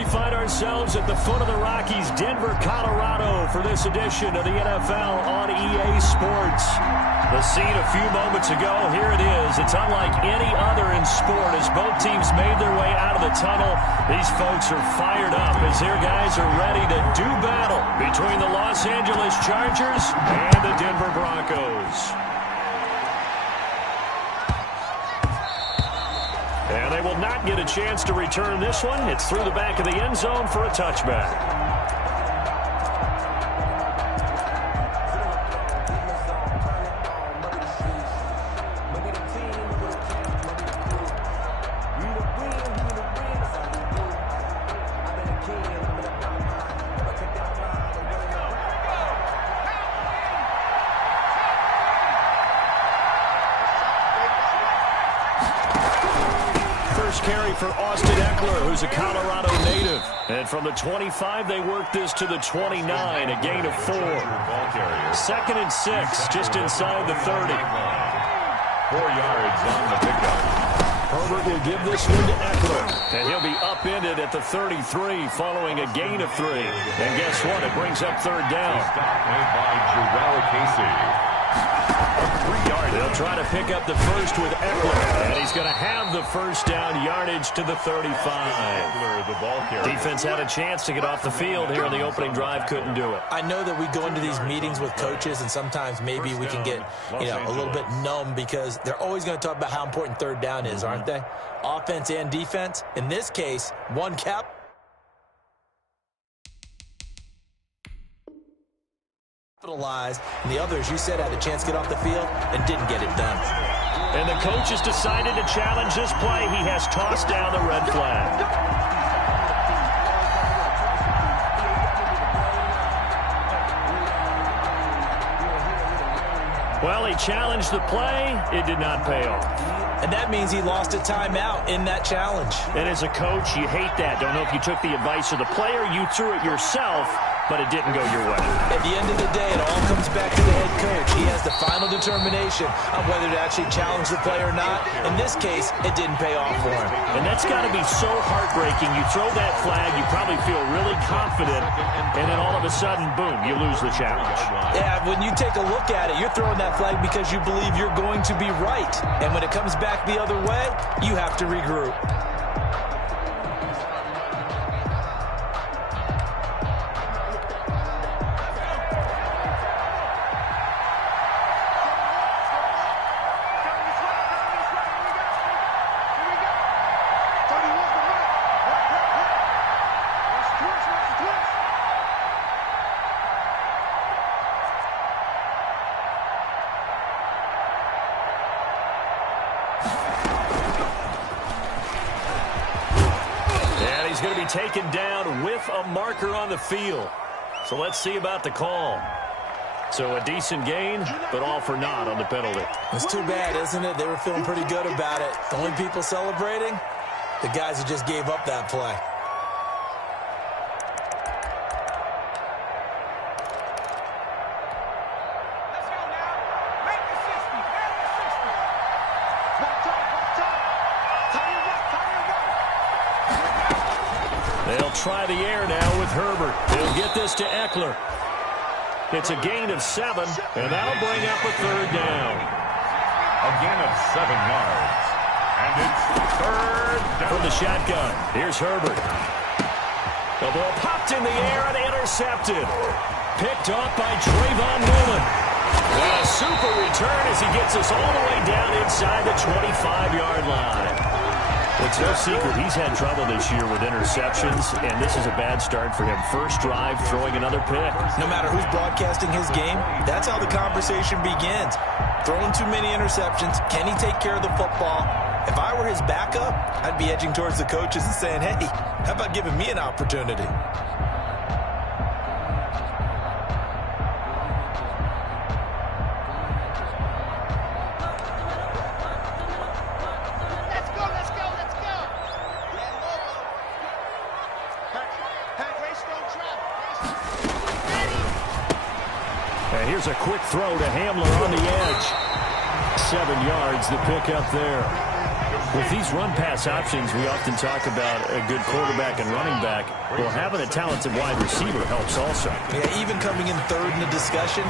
we find ourselves at the foot of the Rockies, Denver, Colorado, for this edition of the NFL on EA Sports. The scene a few moments ago, here it is. It's unlike any other in sport as both teams made their way out of the tunnel. These folks are fired up as their guys are ready to do battle between the Los Angeles Chargers and the Denver Broncos. And they will not get a chance to return this one. It's through the back of the end zone for a touchback. Carry for Austin Eckler, who's a Colorado native. And from the 25, they work this to the 29, a gain of 4. 2nd and 6, just inside the 30. 4 yards on the pickup. Herbert will give this one to Eckler. And he'll be upended at the 33 following a gain of 3. And guess what? It brings up 3rd down. Stop made by Jarrell Casey. 3 yards. They'll try to pick up the first with Eckler, and he's going to have the first down yardage to the 35. The ball carrier. Defense had a chance to get off the field here in the opening drive, couldn't do it. I know that we go into these meetings with coaches, and sometimes maybe we can get, a little bit numb because they're always going to talk about how important 3rd down is, aren't they? Offense and defense. In this case, one cap. And the others, you said, had a chance to get off the field and didn't get it done. And the coach has decided to challenge this play. He has tossed down the red flag. Well, he challenged the play. It did not pay off. And that means he lost a timeout in that challenge. And as a coach, you hate that. Don't know if you took the advice of the player, you threw it yourself, but it didn't go your way. At the end of the day, it all comes back to the head coach. He has the final determination on whether to actually challenge the play or not. In this case, it didn't pay off for him. And that's got to be so heartbreaking. You throw that flag, you probably feel really confident, and then all of a sudden, boom, you lose the challenge. Yeah, when you take a look at it, you're throwing that flag because you believe you're going to be right. And when it comes back the other way, you have to regroup. He's going to be taken down with a marker on the field. So let's see about the call. So a decent gain, but all for naught on the penalty. It's too bad, isn't it? They were feeling pretty good about it. The only people celebrating, the guys who just gave up that play. They'll try the air now with Herbert. He'll get this to Eckler. It's a gain of 7, and that'll bring up a 3rd down. A gain of 7 yards. And it's 3rd down. From the shotgun, here's Herbert. The ball popped in the air and intercepted. Picked off by Trayvon Mullen. And a super return as he gets us all the way down inside the 25-yard line. It's no secret he's had trouble this year with interceptions, and this is a bad start for him. First drive, throwing another pick. No matter who's broadcasting his game, that's how the conversation begins. Throwing too many interceptions. Can he take care of the football? If I were his backup, I'd be edging towards the coaches and saying, hey, how about giving me an opportunity? And here's a quick throw to Hamler on the edge. 7 yards, the pick up there. With these run-pass options, we often talk about a good quarterback and running back. Well, having a talented wide receiver helps also. Yeah, even coming in third in the discussion,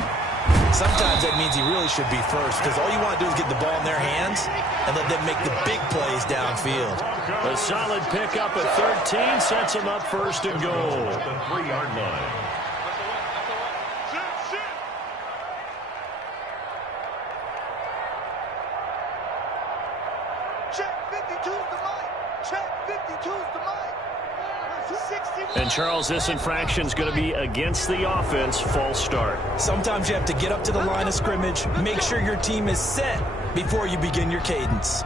sometimes that means he really should be first, because all you want to do is get the ball in their hands and let them make the big plays downfield. A solid pickup at 13 sets him up first and goal. The 3-yard line. And Charles, this infraction's going to be against the offense. False start. Sometimes you have to get up to the line of scrimmage, make sure your team is set before you begin your cadence.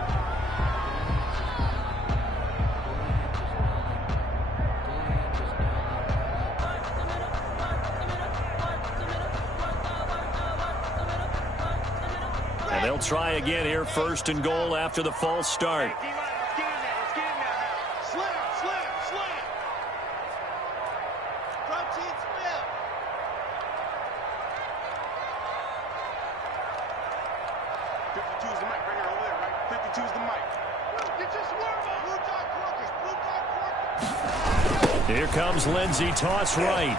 And they'll try again here, first and goal after the false start. Here comes Lindsey, toss right.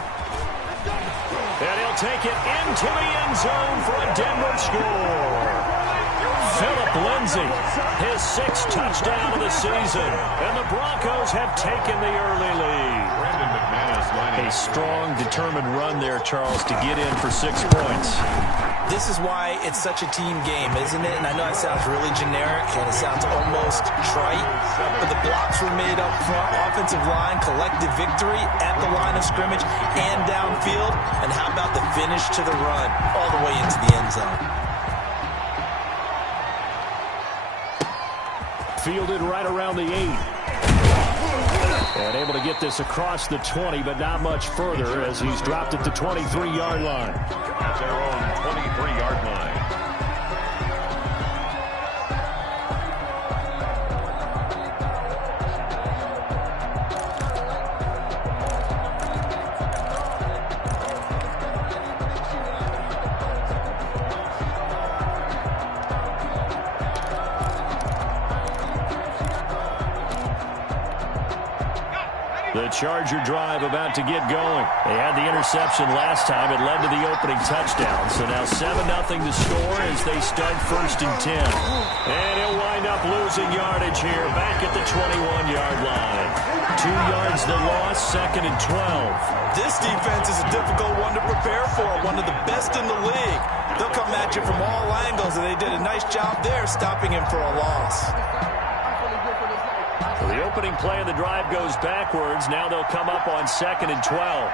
And he'll take it into the end zone for a Denver score. Phillip Lindsay, his 6th touchdown of the season. And the Broncos have taken the early lead. A strong, determined run there, Charles, to get in for 6 points. This is why it's such a team game, isn't it? And I know it sounds really generic and it sounds almost trite, but the blocks were made up front, offensive line, collective victory at the line of scrimmage and downfield. And how about the finish to the run all the way into the end zone? Fielded right around the 8. And able to get this across the 20, but not much further as he's dropped at the 23-yard line. At their own 23-yard line. The Charger drive about to get going. They had the interception last time. It led to the opening touchdown. So now 7-0 to score as they start first and 10. And he'll wind up losing yardage here back at the 21-yard line. 2 yards the loss, 2nd and 12. This defense is a difficult one to prepare for, one of the best in the league. They'll come at you from all angles, and they did a nice job there stopping him for a loss. The opening play of the drive goes backwards. Now they'll come up on 2nd and 12.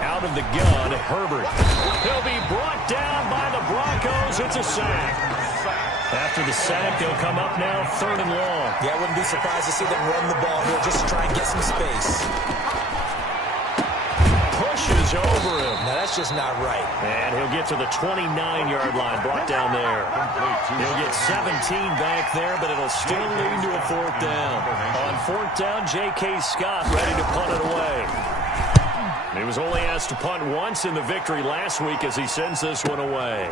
Out of the gun, Herbert. He'll be brought down by the Broncos. It's a sack. After the sack, they'll come up now 3rd and long. Yeah, I wouldn't be surprised to see them run the ball here just to try and get some space. Pushes over him. Now, that's just not right. And he'll get to the 29-yard line, brought down there. He'll get 17 back there, but it'll still lead to a 4th down. On 4th down, J.K. Scott ready to punt it away. He was only asked to punt once in the victory last week as he sends this one away.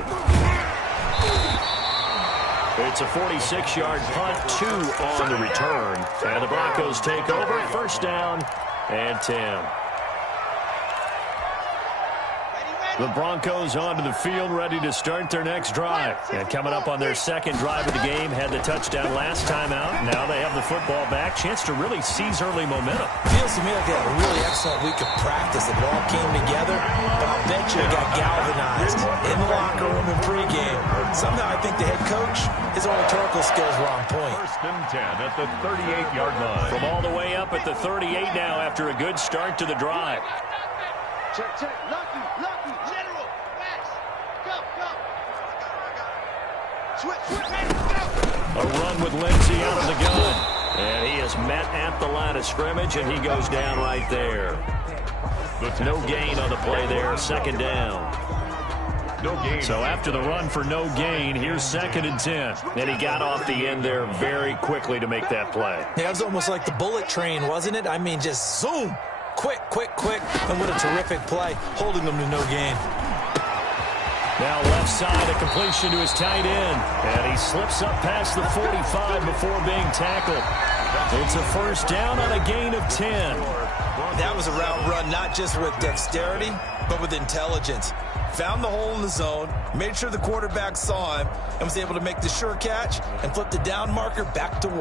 It's a 46-yard punt, 2 on the return. And the Broncos take over, 1st down and 10. The Broncos onto the field, ready to start their next drive. And coming up on their 2nd drive of the game, had the touchdown last time out. Now they have the football back. Chance to really seize early momentum. Feels to me like they had a really excellent week of practice. It all came together, but I'll bet you it got galvanized in the locker room in pregame. Somehow I think the head coach, his oratorical skills were on point. 1st and 10 at the 38-yard line. From all the way up at the 38 now after a good start to the drive. Check, check, lucky, general, fast, go. Switch, go. A run with Lindsey out of the gun. And he is met at the line of scrimmage, and he goes down right there. No gain on the play there, 2nd down. No gain. So after the run for no gain, here's 2nd and 10. And he got off the end there very quickly to make that play. Yeah, it was almost like the bullet train, wasn't it? I mean, just zoom. Quick, quick, quick. And what a terrific play, holding them to no gain. Now left side, a completion to his tight end. And he slips up past the 45 before being tackled. It's a first down on a gain of 10. That was a route run not just with dexterity, but with intelligence. Found the hole in the zone, made sure the quarterback saw him, and was able to make the sure catch and flip the down marker back to 1.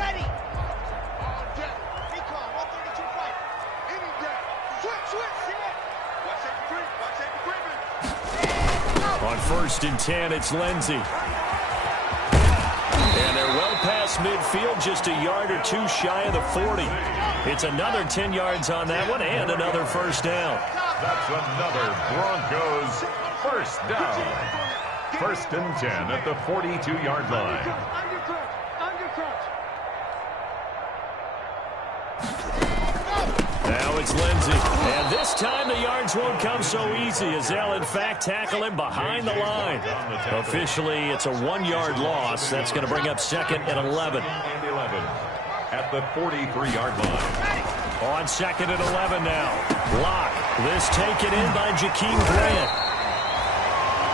Ready. On deck. Recon, 132 fight. Any deck. Switch, switch, set. Watch safety creep. Watch safety creeping. On 1st and 10, it's Lindsey. And they're well past midfield, just a yard or two shy of the 40. It's another 10 yards on that one and another first down. That's another Broncos first down. 1st and 10 at the 42-yard line. Now it's Lindsey. And this time the yards won't come so easy as they'll, in fact, tackle him behind the line. Officially, it's a 1-yard loss. That's going to bring up 2nd and 11. And 11 at the 43-yard line. On 2nd and 11 now. Block. This taken in by Jakeem Grant.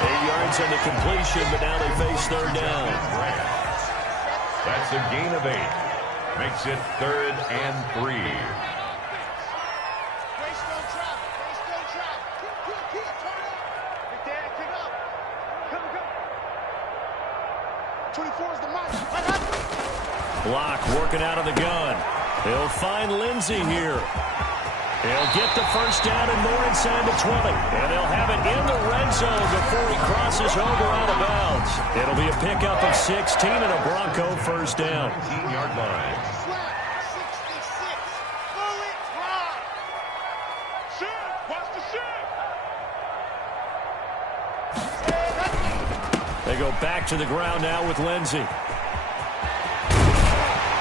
8 yards on the completion, but now they face 3rd down. That's a gain of 8. Makes it 3rd and 3. Block working out of the gun. He'll find Lindsey here. He'll get the first down and more inside the 20. And they'll have it in the red zone before he crosses over out of bounds. It'll be a pickup of 16 and a Bronco first down. 19-yard line. They go back to the ground now with Lindsey.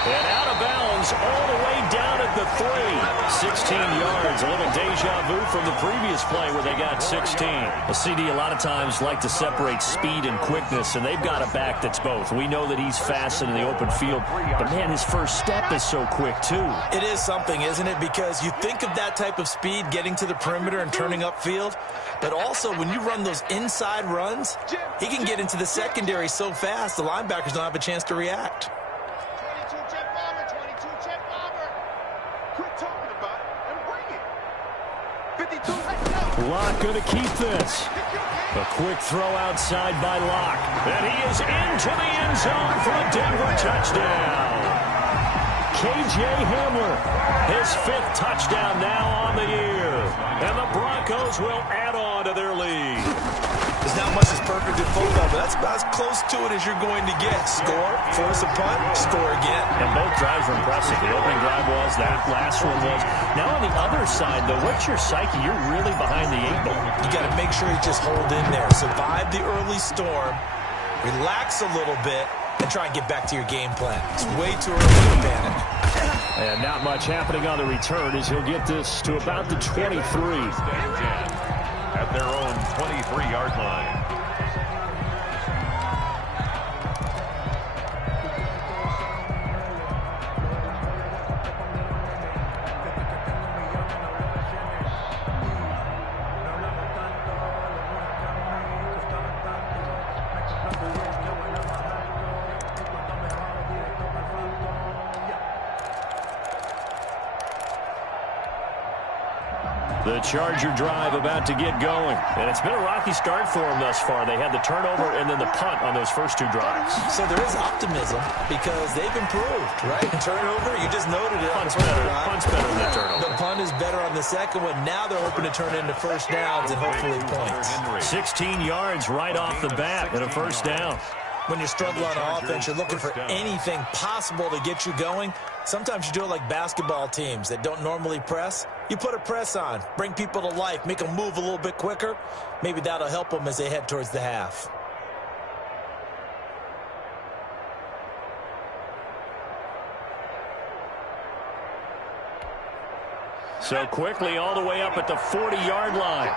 And out of bounds all the way down at the 3. 16 yards. A little deja vu from the previous play where they got 16. A CD a lot of times like to separate speed and quickness, and they've got a back that's both. We know that he's fast in the open field, but, man, his first step is so quick, too. It is something, isn't it? Because you think of that type of speed getting to the perimeter and turning upfield, but also when you run those inside runs, he can get into the secondary so fast the linebackers don't have a chance to react. Locke going to keep this. A quick throw outside by Locke. And he is into the end zone for a Denver touchdown. K.J. Hamler, his 5th touchdown now on the year. And the Broncos will add on to their lead. There's not much that's perfect in football, but that's about as close to it as you're going to get. Score, force a punt, score again. And both drives were impressive. The opening drive was, that last one was. Now on the other side, though, what's your psyche? You're really behind the 8 ball. You got to make sure you just hold in there. Survive the early storm, relax a little bit, and try and get back to your game plan. It's way too early to panic. And not much happening on the return as he'll get this to about the 23. At their own 23-yard line. The Charger drive about to get going. And it's been a rocky start for them thus far. They had the turnover and then the punt on those first 2 drives. So there is optimism because they've improved, right? Turnover, you just noted it. Punt's better than the turnover. The punt is better on the second one. Now they're hoping to turn into first downs and hopefully points. 16 yards right off the bat and a first down. When you're struggling on offense, you're looking for anything possible to get you going. Sometimes you do it like basketball teams that don't normally press. You put a press on, bring people to life, make them move a little bit quicker. Maybe that'll help them as they head towards the half. So quickly all the way up at the 40-yard line.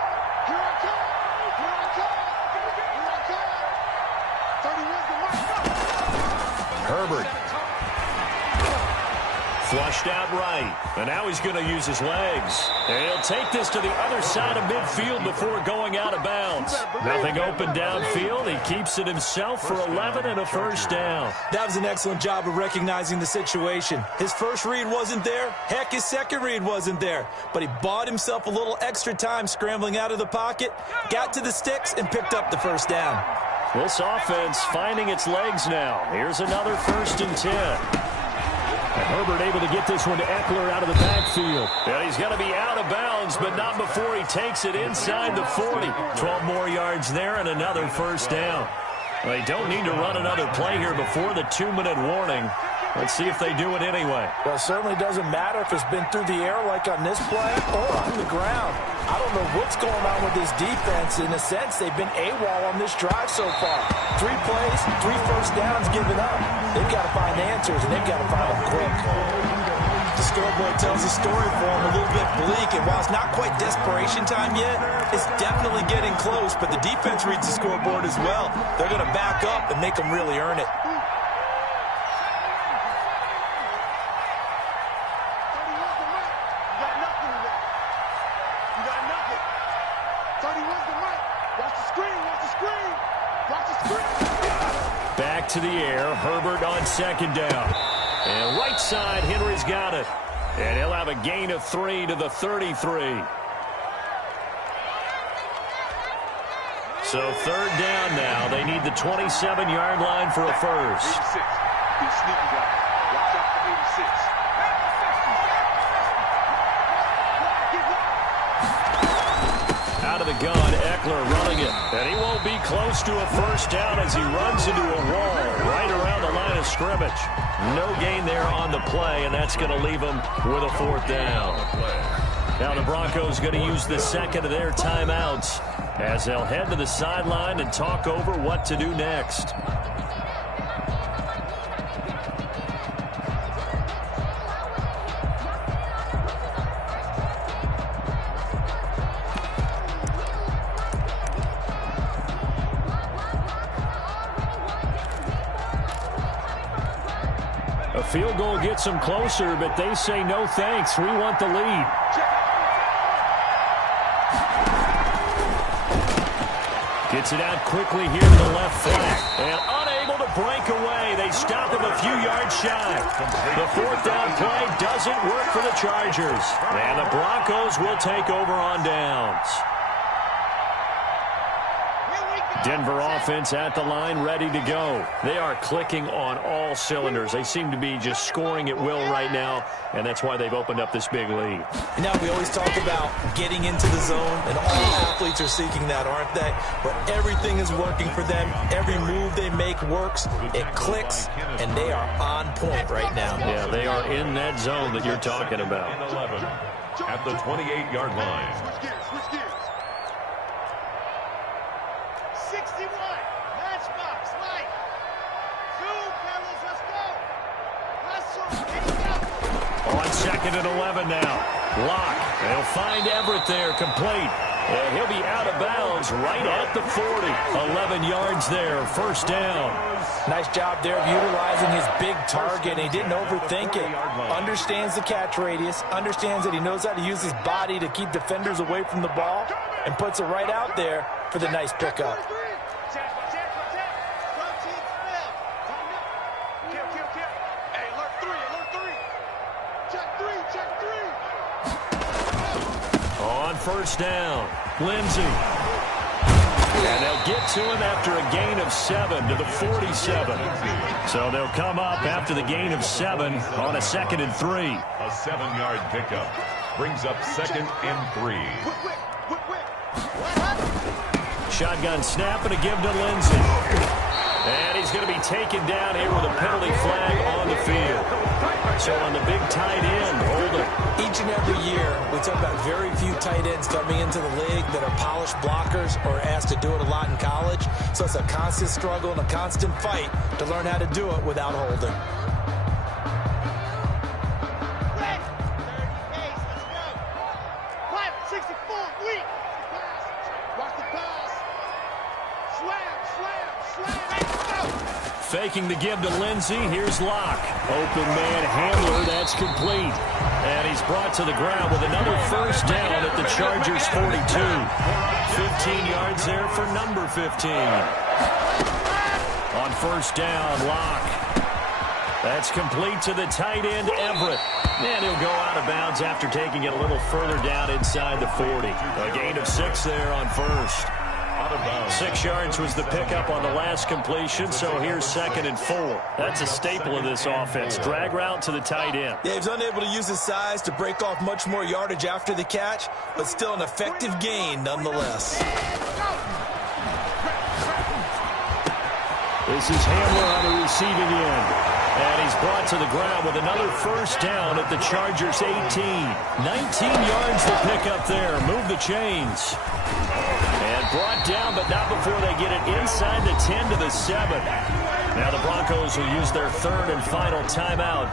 Herbert. Flushed out right. And now he's going to use his legs. And he'll take this to the other side of midfield before going out of bounds. Nothing open downfield. He keeps it himself for 11 and a first down. That was an excellent job of recognizing the situation. His first read wasn't there. Heck, his second read wasn't there. But he bought himself a little extra time scrambling out of the pocket, got to the sticks, and picked up the first down. This offense finding its legs now. Here's another 1st and 10. And Herbert able to get this one to Eckler out of the backfield. And he's going to be out of bounds, but not before he takes it inside the 40. 12 more yards there and another first down. They don't need to run another play here before the 2-minute warning. Let's see if they do it anyway. Well, it certainly doesn't matter if it's been through the air like on this play or on the ground. I don't know what's going on with this defense. In a sense, they've been AWOL on this drive so far. 3 plays, 3 first downs given up. They've got to find answers, and they've got to find them quick. The scoreboard tells the story for them a little bit bleak, and while it's not quite desperation time yet, it's definitely getting close, but the defense reads the scoreboard as well. They're going to back up and make them really earn it. Back to the air. Herbert on 2nd down. And right side, Henry's got it. And he'll have a gain of 3 to the 33. So 3rd down now. They need the 27-yard line for a first. 86. Be sneaky guy. Watch out for 86. Out of the gun, Eckler running it. And he won't be close to a first down as he runs into a wall right around the line of scrimmage. No gain there on the play, and that's going to leave him with a 4th down. Now the Broncos going to use the second of their timeouts as they'll head to the sideline and talk over what to do next. A field goal gets them closer, but they say no thanks. We want the lead. Gets it out quickly here to the left flank. And unable to break away. They stop him a few yards shy. The 4th down play doesn't work for the Chargers. And the Broncos will take over on downs. Denver offense at the line, ready to go. They are clicking on all cylinders. They seem to be just scoring at will right now, and that's why they've opened up this big lead. Now, we always talk about getting into the zone, and all athletes are seeking that, aren't they? But everything is working for them. Every move they make works. It clicks, and they are on point right now. Yeah, they are in that zone that you're talking about. 11 at the 28-yard line. Switch gears, switch gears. 61. Matchbox, light. Zoom, fellas, let's go. Hustle. On 2nd and 11 now. Lock. They'll find Everett there, complete. And he'll be out of bounds right at the 40. 11 yards there, 1st down. Nice job there of utilizing his big target, and he didn't overthink it. Understands the catch radius, understands that he knows how to use his body to keep defenders away from the ball, and puts it right out there for the nice pickup. On 1st down, Lindsey. And they'll get to him after a gain of 7 to the 47. So they'll come up after the gain of 7 on a 2nd and 3. A 7-yard pickup brings up 2nd and 3. Shotgun snap and a give to Lindsey. And he's going to be taken down here with a penalty flag on the field. So on the big tight end, Holden. Each and every year, we talk about very few tight ends coming into the league that are polished blockers or asked to do it a lot in college. So it's a constant struggle and a constant fight to learn how to do it without holding. faking the give to Lindsey. Here's Locke. Open man Hamler. That's complete. And he's brought to the ground with another first down at the Chargers' 42. 15 yards there for number 15. On first down, Locke. That's complete to the tight end, Everett. And he'll go out of bounds after taking it a little further down inside the 40. A gain of 6 there on first. 6 yards was the pickup on the last completion, so here's 2nd and 4. That's a staple of this offense. Drag route to the tight end. Yeah, he's unable to use his size to break off much more yardage after the catch, but still an effective gain nonetheless. This is Hamler on the receiving end. And he's brought to the ground with another first down at the Chargers' 18. 19 yards the pickup there. Move the chains. And brought down, but not before they get it inside the 10 to the 7. Now the Broncos will use their 3rd and final timeout,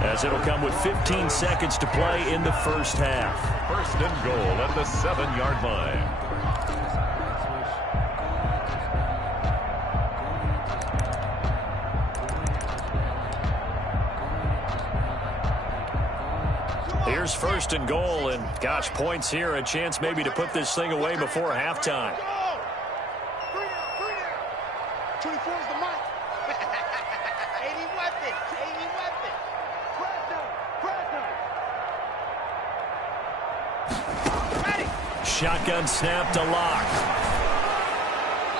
as it'll come with 15 seconds to play in the first half. First and goal at the 7-yard line. Here's first and goal, and gosh, points here, a chance maybe to put this thing away before halftime. 24 is the mic. 80 weapons. 80 weapons. Ready. Shotgun snap to Locke.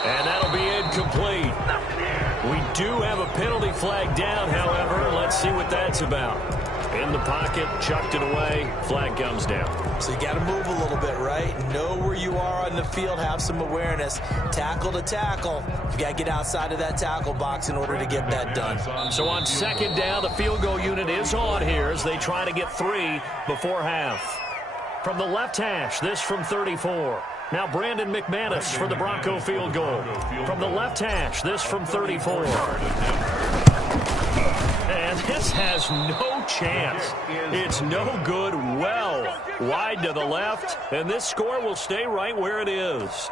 And that'll be incomplete. We do have a penalty flag down, however. Let's see what that's about. In the pocket, chucked it away, flag comes down. So you got to move a little bit, right? Know where you are on the field, have some awareness. Tackle to tackle. You got to get outside of that tackle box in order to get that done. So on 2nd down, the field goal unit is on here as they try to get 3 before half. From the left hash, this from 34. Now Brandon McManus for the Bronco field goal. From the left hash, this from 34. And this has no chance. It's no good. Well wide to the left, and this score will stay right where it is.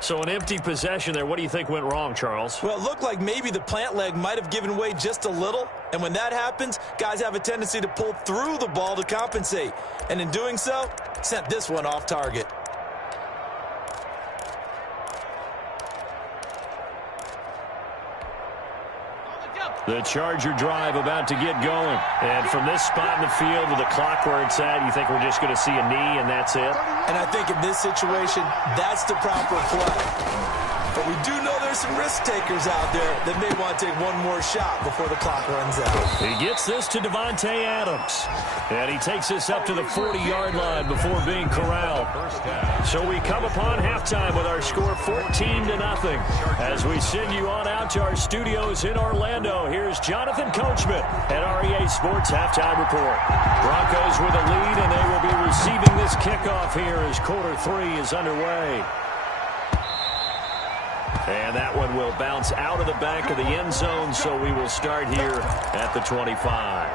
So an empty possession there. What do you think went wrong, Charles? Well, it looked like maybe the plant leg might have given way just a little, and when that happens, guys have a tendency to pull through the ball to compensate, and in doing so, sent this one off target. The Charger drive about to get going. And from this spot in the field with the clock where it's at, you think we're just going to see a knee and that's it? And I think in this situation, that's the proper play. But we do know there's some risk takers out there that may want to take one more shot before the clock runs out. He gets this to Devontae Adams. And he takes this up to the 40-yard line before being corralled. So we come upon halftime with our score 14-0. As we send you on out to our studios in Orlando, here's Jonathan Coachman at REA Sports Halftime Report. Broncos with a lead, and they will be receiving this kickoff here as quarter 3 is underway. And that one will bounce out of the back of the end zone, so we will start here at the 25.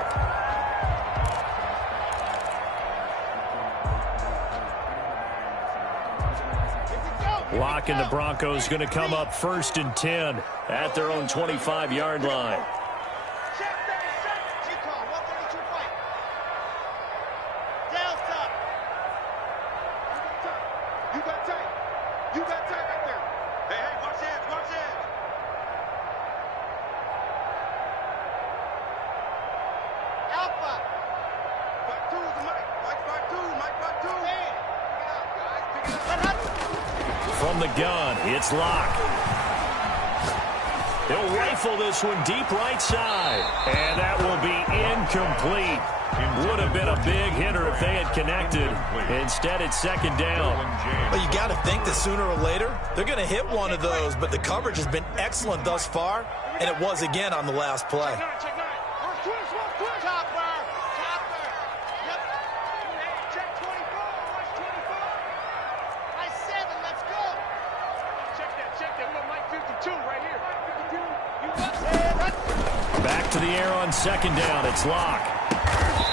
Locke and the Broncos going to come up 1st and 10 at their own 25-yard line. From the gun, it's Locke. He'll rifle this one deep right side. And that will be incomplete. Would have been a big hitter if they had connected. Instead, it's 2nd down. Well, you got to think that sooner or later, they're going to hit one of those. But the coverage has been excellent thus far. And it was again on the last play. Back to the air on 2nd down. It's Locke.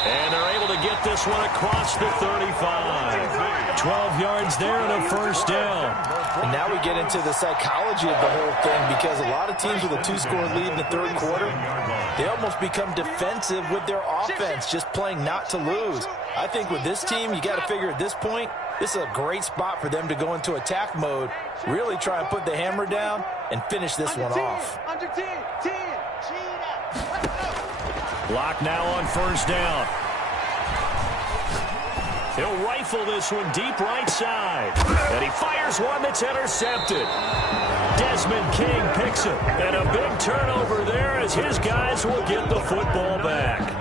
And they're able to get get this one across the 35. 12 yards there and a first down. And now we get into the psychology of the whole thing, because a lot of teams with a 2-score lead in the third quarter, they almost become defensive with their offense, just playing not to lose. I think with this team, you got to figure at this point, this is a great spot for them to go into attack mode, really try and put the hammer down and finish this one off. Under 10, 10. Block now on first down. He'll rifle this one deep right side. And he fires one that's intercepted. Desmond King picks it. And a big turnover there as his guys will get the football back.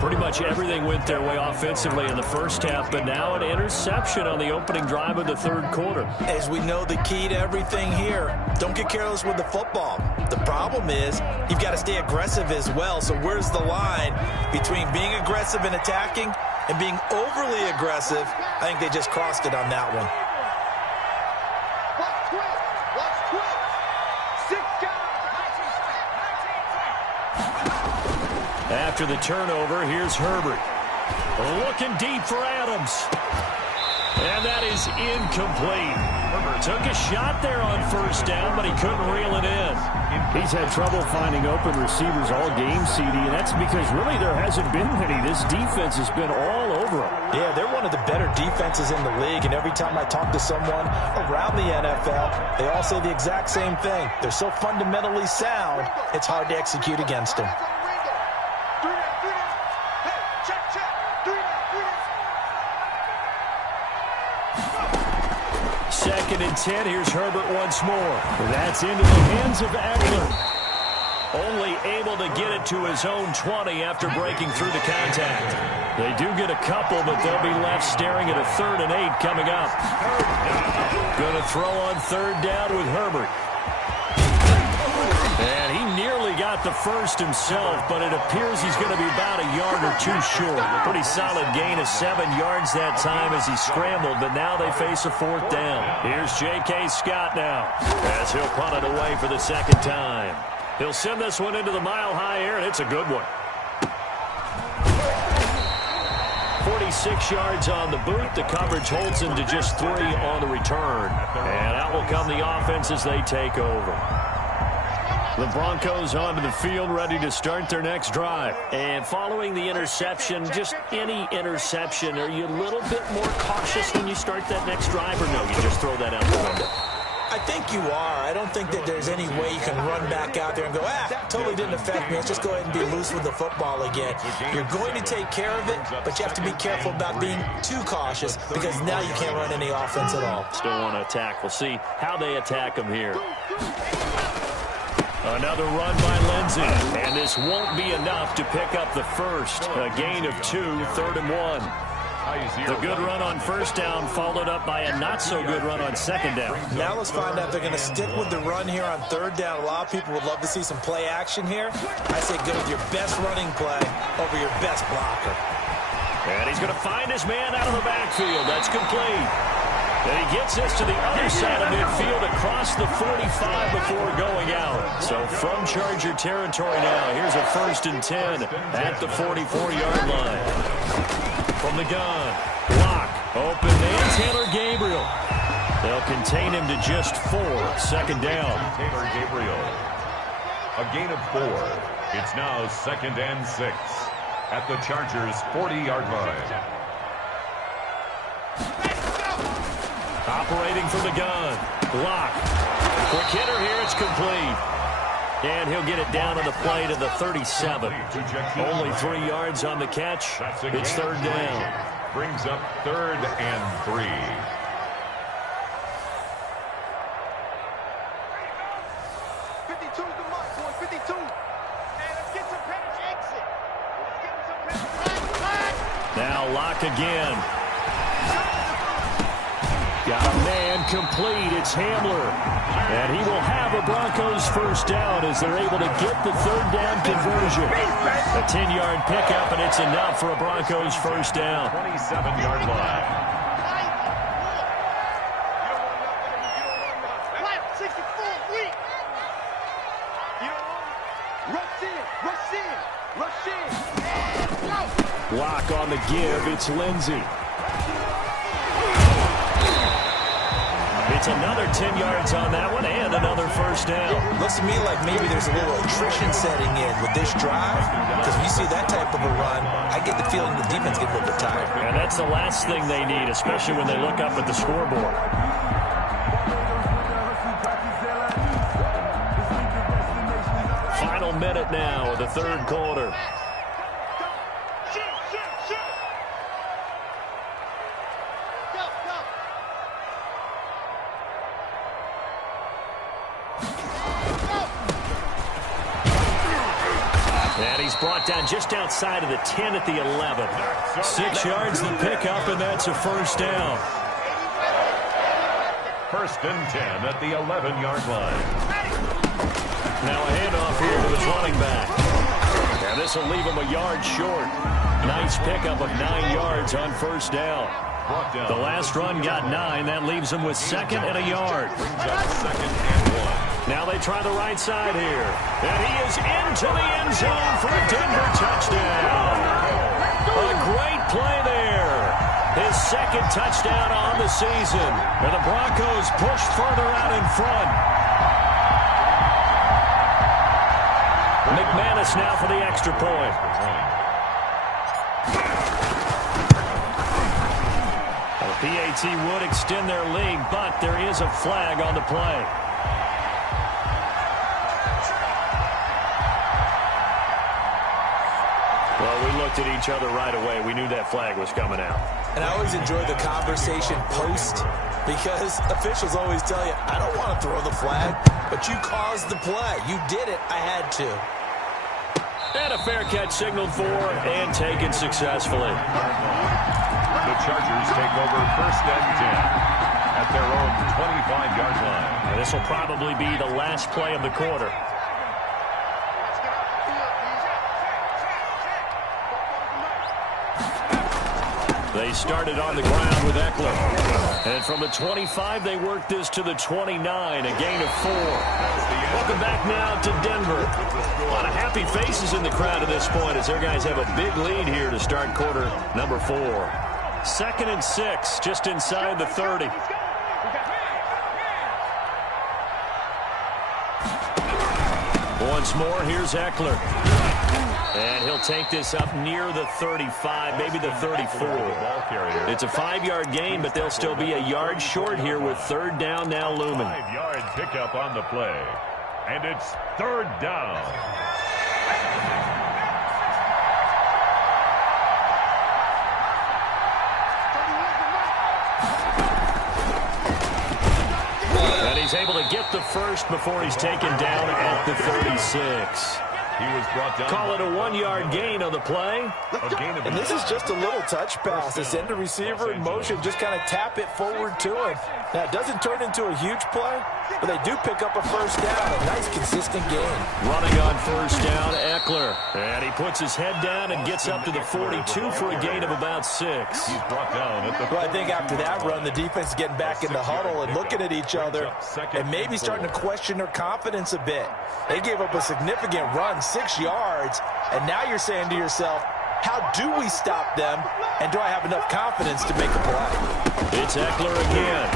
Pretty much everything went their way offensively in the first half, but now an interception on the opening drive of the third quarter. As we know, the key to everything here, don't get careless with the football. The problem is you've got to stay aggressive as well. So where's the line between being aggressive and attacking and being overly aggressive? I think they just crossed it on that one. Watch quick. 6 guys. After the turnover, here's Herbert. Looking deep for Adams. And that is incomplete. Herbert took a shot there on first down, but he couldn't reel it in. He's had trouble finding open receivers all game, CD, and that's because really there hasn't been many. This defense has been all over him. Yeah, they're one of the better defenses in the league, and every time I talk to someone around the NFL, they all say the exact same thing. They're so fundamentally sound, it's hard to execute against them. Second and 10. Here's Herbert once more. That's into the hands of Eckler. Only able to get it to his own 20 after breaking through the contact. They do get a couple, but they'll be left staring at a 3rd and 8 coming up. Going to throw on third down with Herbert. And he nearly got the first himself, but it appears he's going to be about a yard or two short. A pretty solid gain of 7 yards that time as he scrambled, but now they face a 4th down. Here's J.K. Scott now as he'll punt it away for the second time. He'll send this one into the mile-high air, and it's a good one. 46 yards on the boot. The coverage holds him to just 3 on the return. And out will come the offense as they take over. The Broncos onto the field, ready to start their next drive. And following the interception, just any interception, are you a little bit more cautious when you start that next drive, or no, you just throw that out the window? I think you are. I don't think that there's any way you can run back out there and go, totally didn't affect me. Let's just go ahead and be loose with the football again. You're going to take care of it, but you have to be careful about being too cautious, because now you can't run any offense at all. Still want to attack. We'll see how they attack them here. Another run by Lindsey, and this won't be enough to pick up the first. A gain of 2, 3rd and 1. The good run on first down followed up by a not-so-good run on second down. Now let's find out if they're going to stick with the run here on third down. A lot of people would love to see some play action here. I say go with your best running play over your best blocker. And he's going to find his man out of the backfield. That's complete. And he gets this to the other side of midfield across the 45 before going out. So from Charger territory now, here's a 1st and 10 at the 44-yard line. From the gun, block, open man, Taylor Gabriel. They'll contain him to just 4, 2nd down. Taylor Gabriel, a gain of 4. It's now 2nd and 6 at the Chargers' 40-yard line. Operating from the gun. Block. Quick hitter here. It's complete. And he'll get it down on the play to the 37. Only 3 yards on the catch. It's 3rd down. Brings up 3rd and 3. Now lock again. Got a man complete. It's Hamler. And he will have a Broncos first down as they're able to get the 3rd down conversion. A 10-yard pickup, and it's enough for a Broncos first down. 27-yard line. Block block on the give. It's Lindsey. It's another 10 yards on that one and another first down. Looks to me like maybe there's a little attrition setting in with this drive, because when you see that type of a run, I get the feeling the defense gets a little bit tired. And that's the last thing they need, especially when they look up at the scoreboard. Final minute now of the third quarter. And he's brought down just outside of the 10 at the 11. 6 yards the pickup, and that's a first down. First and 10 at the 11-yard line. Now a handoff here to his running back. And this will leave him a yard short. Nice pickup of 9 yards on first down. The last run got 9. That leaves him with second and a yard. Brings up second and 1. Now they try the right side here. And he is into the end zone for a Denver touchdown. A great play there. His second touchdown on the season. And the Broncos pushed further out in front. McManus now for the extra point. The PAT would extend their lead, but there is a flag on the play. Well, we looked at each other right away. We knew that flag was coming out. And I always enjoy the conversation post, because officials always tell you, I don't want to throw the flag, but you caused the play. You did it. I had to. And a fair catch signaled for and taken successfully. The Chargers take over first and 10 at their own 25-yard line. And this will probably be the last play of the quarter. They started on the ground with Eckler. And from the 25, they worked this to the 29, a gain of 4. Welcome back now to Denver. A lot of happy faces in the crowd at this point as their guys have a big lead here to start quarter number 4. 2nd and 6, just inside the 30. Once more, here's Eckler. And he'll take this up near the 35, maybe the 34. It's a 5-yard gain, but they'll still be a yard short here with third down now looming. 5-yard pickup on the play. And it's third down. And he's able to get the first before he's taken down at the 36. He was brought down. Call it a 1-yard gain on the play. And this is just a little touch pass. They send the receiver in motion, just kind of tap it forward to him. Now, it doesn't turn into a huge play, but they do pick up a first down. A nice, consistent gain. Running on first down, Eckler. And he puts his head down and gets up to the 42 for a gain of about 6. He's brought down at the. Well, I think after that run, the defense is getting back in the huddle and looking at each other and maybe starting to question their confidence a bit. They gave up a significant run, 6 yards, and now you're saying to yourself, how do we stop them, and do I have enough confidence to make a play? It's Eckler again,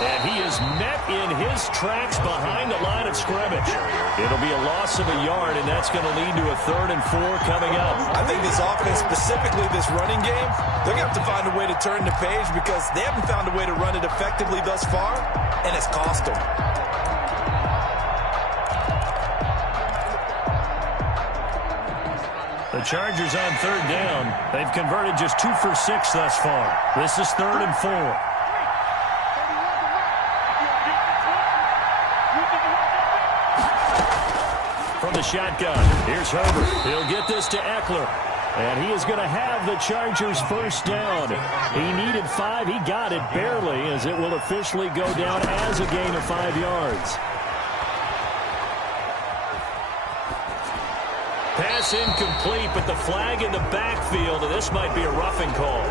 and he is met in his tracks behind the line of scrimmage. It'll be a loss of a yard, and that's going to lead to a 3rd and 4 coming up. I think this offense, specifically this running game, they're going to have to find a way to turn the page because they haven't found a way to run it effectively thus far, and it's cost them. The Chargers on 3rd down. They've converted just 2 for 6 thus far. This is 3rd and 4. From the shotgun, here's Herbert. He'll get this to Eckler. And he is going to have the Chargers first down. He needed 5. He got it barely as it will officially go down as a gain of 5 yards. Pass pass incomplete, but the flag in the backfield, and this might be a roughing call.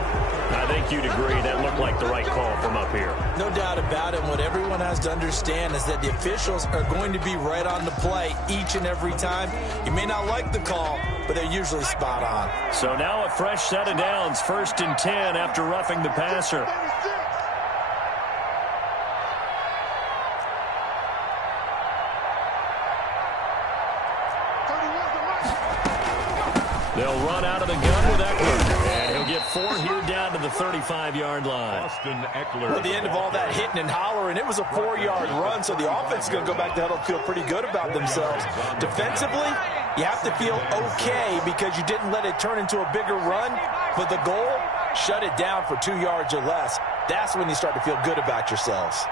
I think you'd agree that looked like the right call from up here. No doubt about it. What everyone has to understand is that the officials are going to be right on the play each and every time. You may not like the call, but they're usually spot on. So now a fresh set of downs, 1st and 10 after roughing the passer. They'll run out of the gun with Eckler, and he'll get 4 here down to the 35-yard line. Well, at the end of all that hitting and hollering, it was a 4-yard run, so the offense is going to go back to huddle, feel pretty good about themselves. Defensively, you have to feel okay because you didn't let it turn into a bigger run, but the goal, shut it down for 2 yards or less. That's when you start to feel good about yourselves.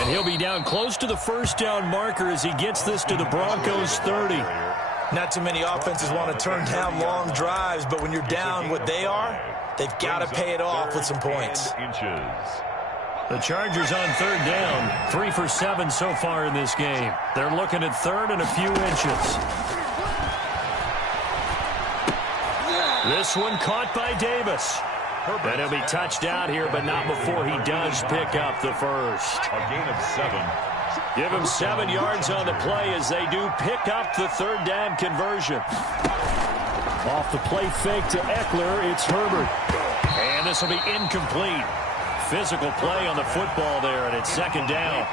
And he'll be down close to the first down marker as he gets this to the Broncos 30. Not too many offenses want to turn down long drives, but when you're down what they are, they've got to pay it off with some points. The Chargers on 3rd down, 3 for 7 so far in this game. They're looking at 3rd and a few inches. This one caught by Davis. And he'll be touched out here, but not before he does pick up the first. A gain of 7. Give him 7 yards on the play as they do pick up the 3rd down conversion. Off the play fake to Eckler, it's Herbert. And this will be incomplete. Physical play on the football there, and it's 2nd down.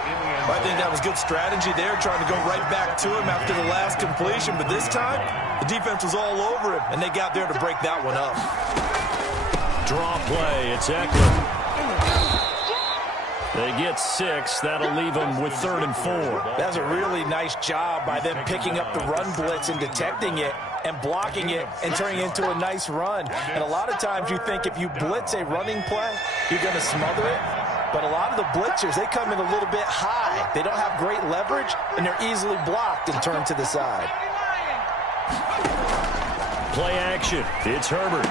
I think that was good strategy there, trying to go right back to him after the last completion. But this time, the defense was all over him, and they got there to break that one up. Draw play, it's Eckler. They get 6. That'll leave them with 3rd and 4. That's a really nice job by them picking up the run blitz and detecting it and blocking it and turning it into a nice run. And a lot of times you think if you blitz a running play, you're going to smother it. But a lot of the blitzers, they come in a little bit high. They don't have great leverage, and they're easily blocked and turned to the side. Play action. It's Herbert.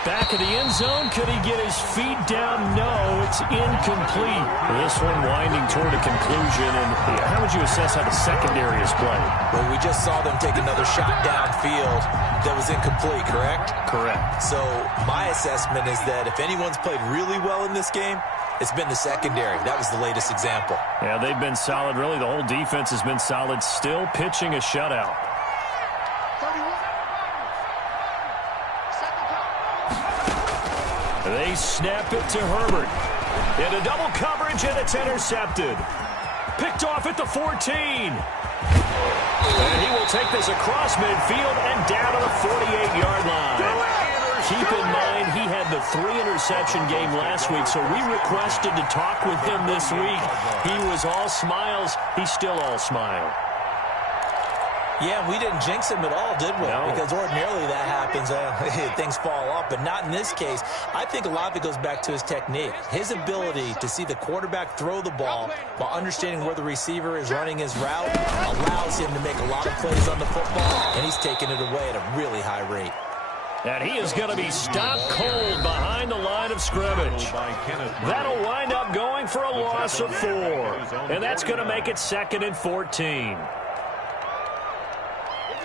Back of the end zone. Could he get his feet down? No, it's incomplete. This one winding toward a conclusion. And how would you assess how the secondary is played? Well, we just saw them take another shot downfield that was incomplete, correct? Correct. So my assessment is that if anyone's played really well in this game, it's been the secondary. That was the latest example. Yeah, they've been solid. Really, the whole defense has been solid. Still pitching a shutout. They snap it to Herbert. Into double coverage, and it's intercepted. Picked off at the 14. And he will take this across midfield and down to the 48-yard line. Keep in mind, he had the 3-interception game last week, so we requested to talk with him this week. He was all smiles. He's still all smile. Yeah, we didn't jinx him at all, did we? No. Because ordinarily that happens. Things fall off, but not in this case. I think a lot of it goes back to his technique. His ability to see the quarterback throw the ball while understanding where the receiver is running his route allows him to make a lot of plays on the football, and he's taking it away at a really high rate. And he is going to be stopped cold behind the line of scrimmage. That'll wind up going for a loss of 4. And that's going to make it 2nd and 14.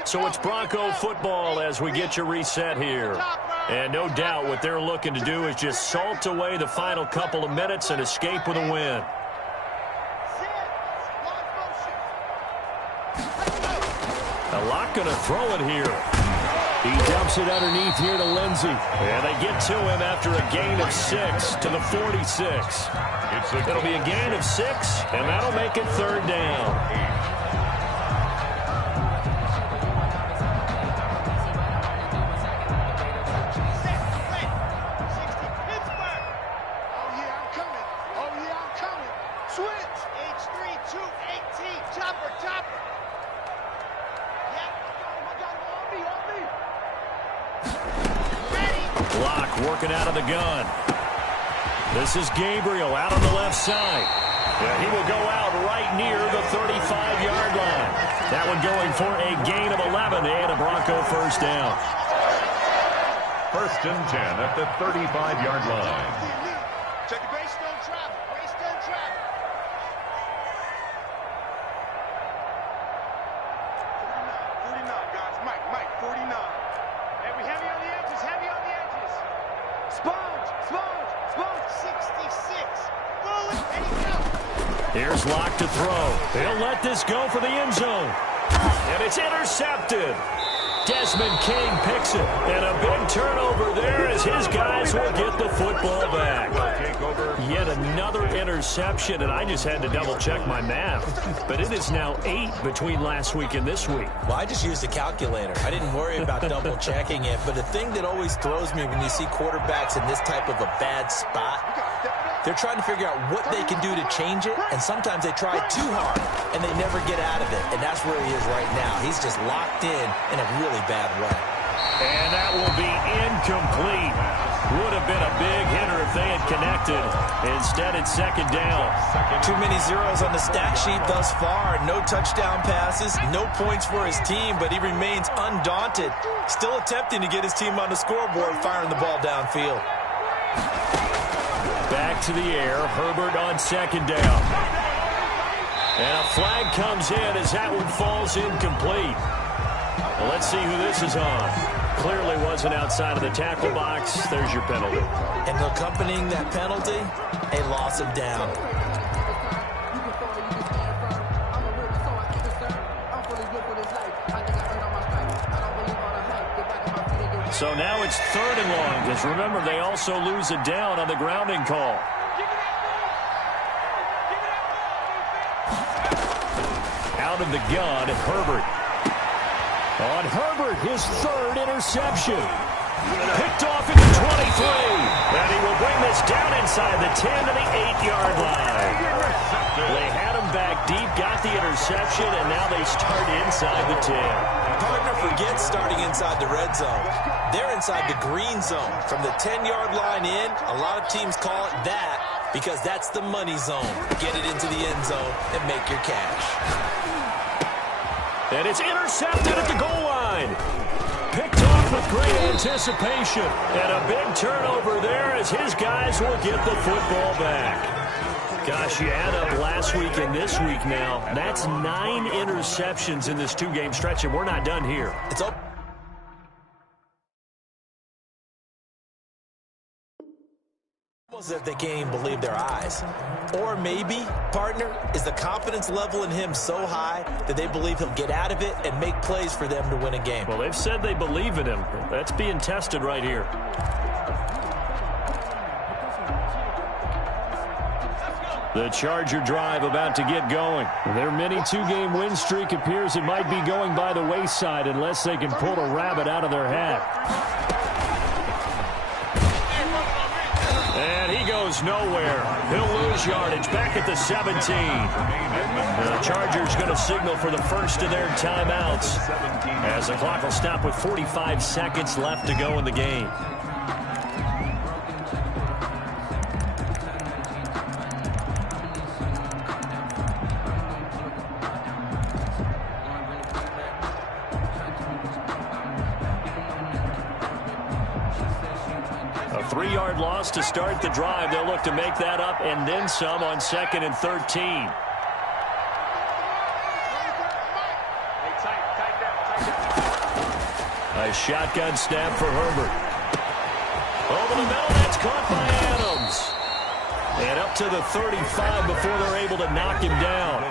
So it's Bronco football as we get you reset here. And no doubt what they're looking to do is just salt away the final couple of minutes and escape with a win. A lot going to throw it here. He dumps it underneath here to Lindsey. And they get to him after a gain of 6 to the 46. It'll be a gain of 6, and that'll make it 3rd down. Working out of the gun. This is Gabriel out on the left side. Yeah, he will go out right near the 35-yard line. That one going for a gain of 11 and a Bronco first down. 1st and 10 at the 35-yard line. Check the Greystone travel. Greystone travel. Here's Locke to throw. He'll let this go for the end zone. And it's intercepted. Desmond King picks it. And a big turnover there as his guys will get the football back. Yet another interception, and I just had to double-check my math. But it is now 8 between last week and this week. Well, I just used a calculator. I didn't worry about double-checking it. But the thing that always throws me when you see quarterbacks in this type of a bad spot, they're trying to figure out what they can do to change it, and sometimes they try too hard, and they never get out of it. And that's where he is right now. He's just locked in a really bad way. And that will be incomplete. Would have been a big hitter if they had connected. Instead, it's second down. Too many zeros on the stat sheet thus far. No touchdown passes, no points for his team, but he remains undaunted. Still attempting to get his team on the scoreboard, firing the ball downfield. Back to the air. Herbert on second down. And a flag comes in as that one falls incomplete. Well, let's see who this is on. Clearly wasn't outside of the tackle box. There's your penalty. And accompanying that penalty, a loss of down. So now it's 3rd and long, because remember, they also lose a down on the grounding call. Out of the gun, Herbert. On Herbert, his 3rd interception. Picked off at the 23. And he will bring this down inside the 10 to the 8-yard line. They had him back deep, got the interception, and now they start inside the 10. Partner forgets starting inside the red zone. They're inside the green zone. From the 10-yard line in, a lot of teams call it that because that's the money zone. Get it into the end zone and make your cash. And it's intercepted at the goal line. Picked off with great anticipation. And a big turnover there as his guys will get the football back. Gosh, you add up last week and this week now. That's 9 interceptions in this 2-game stretch, and we're not done here. It's up. Almost as if they can't even believe their eyes. Or maybe, partner, is the confidence level in him so high that they believe he'll get out of it and make plays for them to win a game. Well, they've said they believe in him. That's being tested right here. The Charger drive about to get going. Their mini 2-game win streak appears it might be going by the wayside unless they can pull a rabbit out of their hat. And he goes nowhere. He'll lose yardage back at the 17. The Chargers going to signal for the first of their timeouts as the clock will stop with 45 seconds left to go in the game. A 3-yard loss to start the drive. They'll look to make that up and then some on 2nd and 13. A shotgun snap for Herbert. Over the middle, that's caught by Adams. And up to the 35 before they're able to knock him down.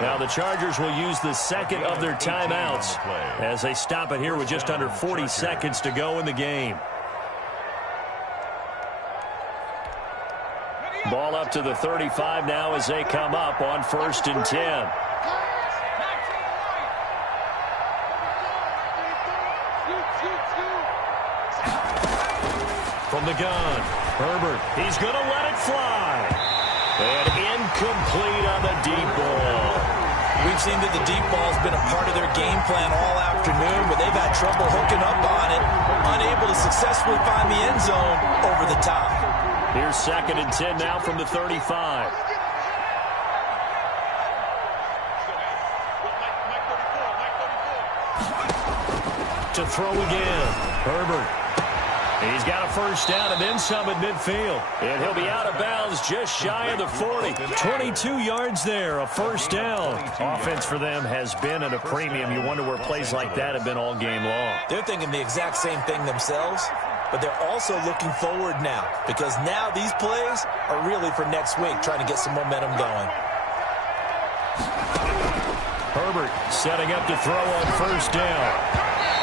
Now the Chargers will use the second of their timeouts as they stop it here with just under 40 seconds to go in the game. Ball up to the 35 now as they come up on 1st and 10. From the gun, Herbert, he's going to let it fly. And incomplete on the deep ball. We've seen that the deep ball's been a part of their game plan all afternoon, but they've had trouble hooking up on it, unable to successfully find the end zone over the top. Here's 2nd and 10 now from the 35. To throw again. Herbert. He's got a first down and then some at midfield. And he'll be out of bounds just shy of the 40. 22 yards there, a first down. Offense for them has been at a premium. You wonder where plays like that have been all game long. They're thinking the exact same thing themselves, but they're also looking forward now because now these plays are really for next week, trying to get some momentum going. Herbert setting up to throw on first down.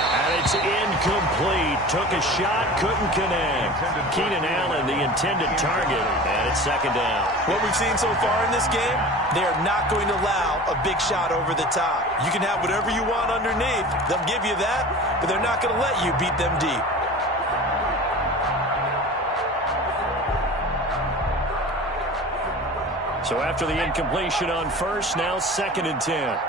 And it's incomplete. Took a shot, couldn't connect. Keenan Allen, the intended target, and it's second down. What we've seen so far in this game, they are not going to allow a big shot over the top. You can have whatever you want underneath. They'll give you that, but they're not going to let you beat them deep. So after the incompletion on first, now 2nd and 10.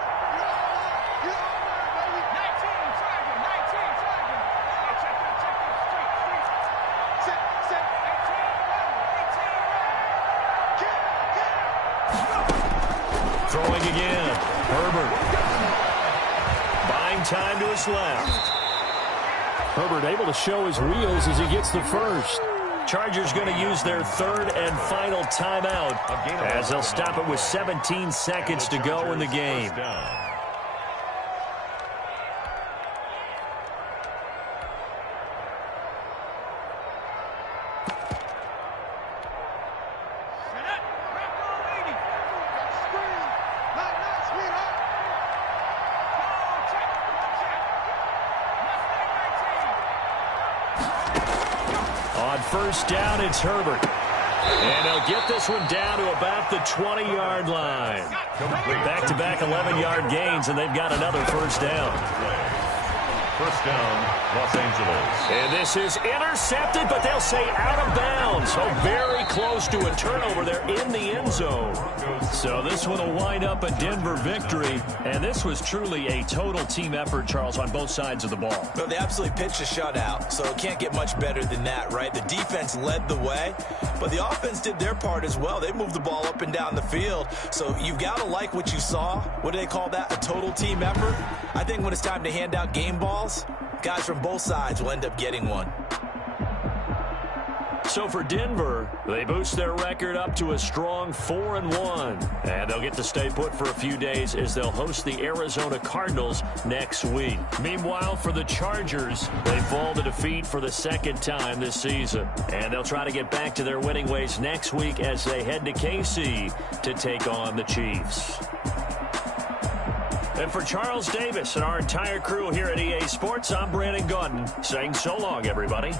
Throwing again. Herbert. Buying time to his left. Herbert able to show his wheels as he gets the first. Chargers going to use their 3rd and final timeout as they'll stop it with 17 seconds to go in the game. On first down, it's Herbert. And they'll get this one down to about the 20-yard line. Back-to-back 11-yard gains, and they've got another first down. First down, Los Angeles. And this is intercepted, but they'll say out of bounds. So very close to a turnover there in the end zone. So this one will wind up a Denver victory. And this was truly a total team effort, Charles, on both sides of the ball. Well, they absolutely pitched a shutout, so it can't get much better than that, right? The defense led the way, but the offense did their part as well. They moved the ball up and down the field. So you've got to like what you saw. What do they call that? A total team effort? I think when it's time to hand out game balls, guys from both sides will end up getting one. So for Denver, they boost their record up to a strong 4-1. And they'll get to stay put for a few days as they'll host the Arizona Cardinals next week. Meanwhile, for the Chargers, they fall to defeat for the 2nd time this season. And they'll try to get back to their winning ways next week as they head to KC to take on the Chiefs. And for Charles Davis and our entire crew here at EA Sports, I'm Brandon Gaudin saying so long, everybody.